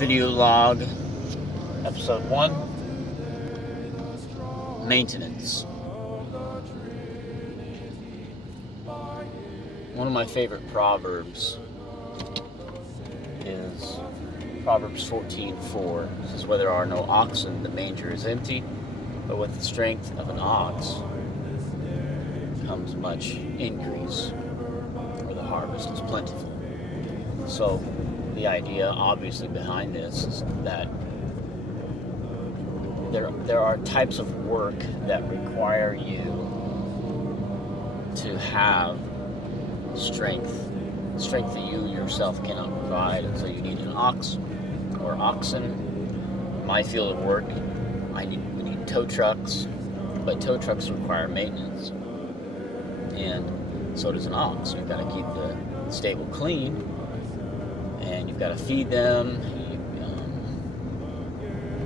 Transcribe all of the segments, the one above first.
Video log, episode 1, maintenance. One of my favorite proverbs is Proverbs 14:4. It says, "Where there are no oxen, the manger is empty, but with the strength of an ox comes much increase, or the harvest is plentiful." So the idea, obviously, behind this is that there are types of work that require you to have strength that you yourself cannot provide, and so you need an ox or oxen. My field of work, we need tow trucks, but tow trucks require maintenance, and so does an ox. You've got to keep the stable clean, and you've got to feed them.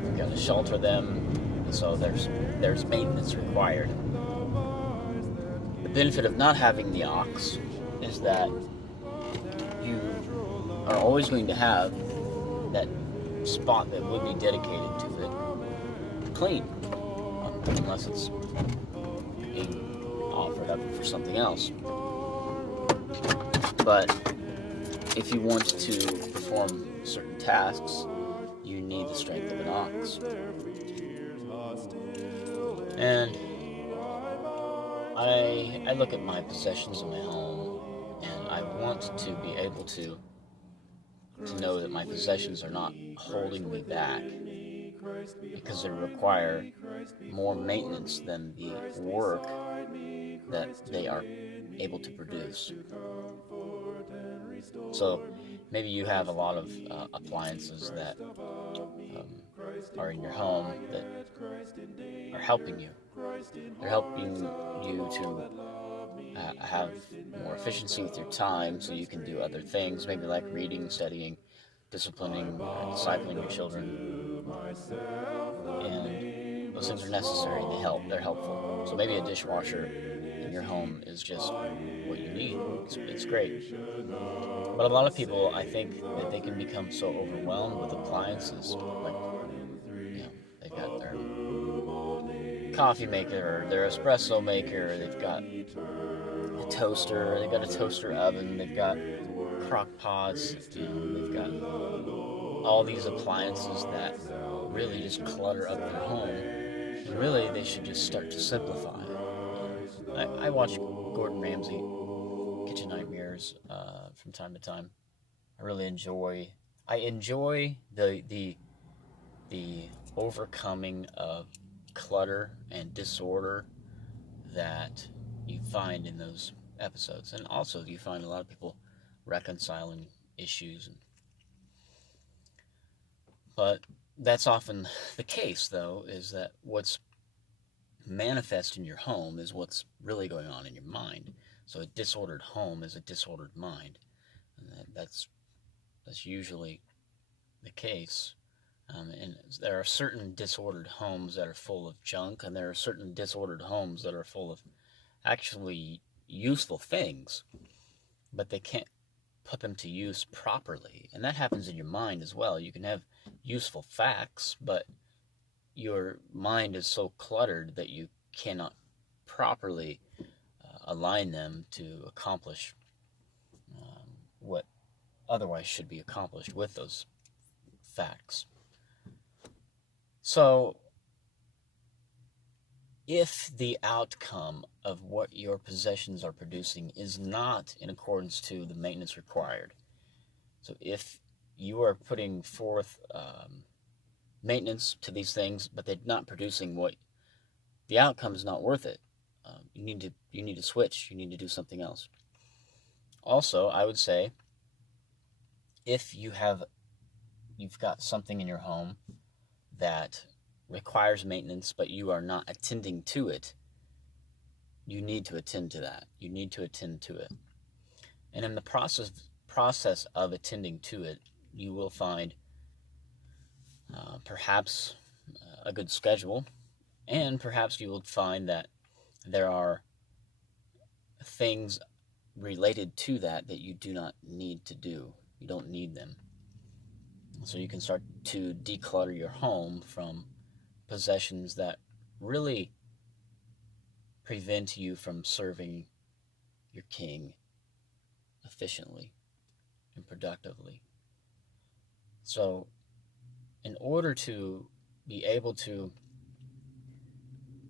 You've got to shelter them. So there's maintenance required. The benefit of not having the ox is that you are always going to have that spot that would be dedicated to it clean, unless it's being offered up for something else. But if you want to perform certain tasks, you need the strength of an ox. And I look at my possessions in my home, and I want to be able to know that my possessions are not holding me back, because they require more maintenance than the work that they are able to produce. So maybe you have a lot of appliances that are in your home that are helping you. They're helping you to have more efficiency with your time, so you can do other things, maybe like reading, studying, disciplining, discipling your children. And those things are necessary, and they're helpful. So maybe a dishwasher in your home is just what you need. It's great. But a lot of people, I think, that they can become so overwhelmed with appliances, like, they've got their coffee maker, their espresso maker, they've got a toaster, they've got a toaster oven, they've got crock pots, they've got all these appliances that really just clutter up their home. And really, they should just start to simplify. I watch Gordon Ramsay Kitchen Nightmares from time to time. I enjoy the overcoming of clutter and disorder that you find in those episodes, and also you find a lot of people reconciling issues. But that's often the case, though, is that what's manifest in your home is what's really going on in your mind. So a disordered home is a disordered mind, and that's usually the case. And there are certain disordered homes that are full of junk, and there are certain disordered homes that are full of actually useful things, but they can't put them to use properly. And that happens in your mind as well. You can have useful facts, but your mind is so cluttered that you cannot properly align them to accomplish what otherwise should be accomplished with those facts. So if the outcome of what your possessions are producing is not in accordance to the maintenance required, so if you are putting forth maintenance to these things, but they're not producing what the outcome is not worth it, you need to switch. You need to do something else. Also, I would say, if you've got something in your home that requires maintenance, but you are not attending to it, you need to attend to that. You need to attend to it. And in the process of attending to it, you will find perhaps a good schedule, and perhaps you will find that there are things related to that you do not need to do. You don't need them. So you can start to declutter your home from possessions that really prevent you from serving your king efficiently and productively. So, in order to be able to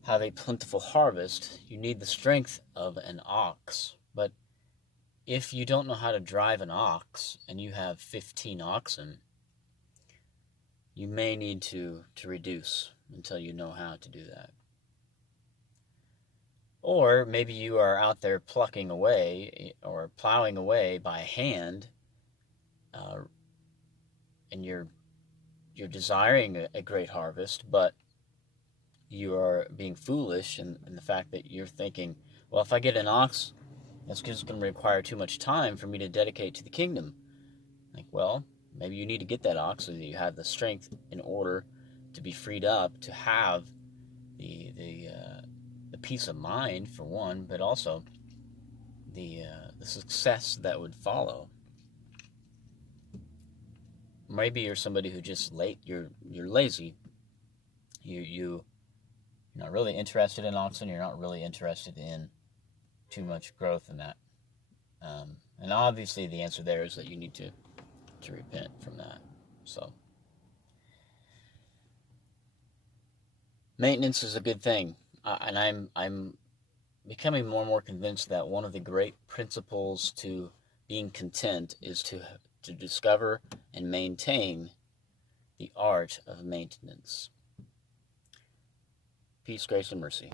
have a plentiful harvest, you need the strength of an ox. But if you don't know how to drive an ox and you have 15 oxen, you may need to reduce until you know how to do that. Or maybe you are out there plucking away or plowing away by hand, uh, and you're desiring a great harvest, but you are being foolish in the fact that you're thinking, well, if I get an ox, that's just going to require too much time for me to dedicate to the kingdom. Like, well, maybe you need to get that ox so that you have the strength in order to be freed up to have the peace of mind for one, but also the success that would follow. Maybe you're somebody who just you're lazy. You're not really interested in oxen. You're not really interested in too much growth in that. And obviously, the answer there is that you need to repent from that. So, maintenance is a good thing, and I'm becoming more and more convinced that one of the great principles to being content is to discover and maintain the art of maintenance. Peace, grace, and mercy.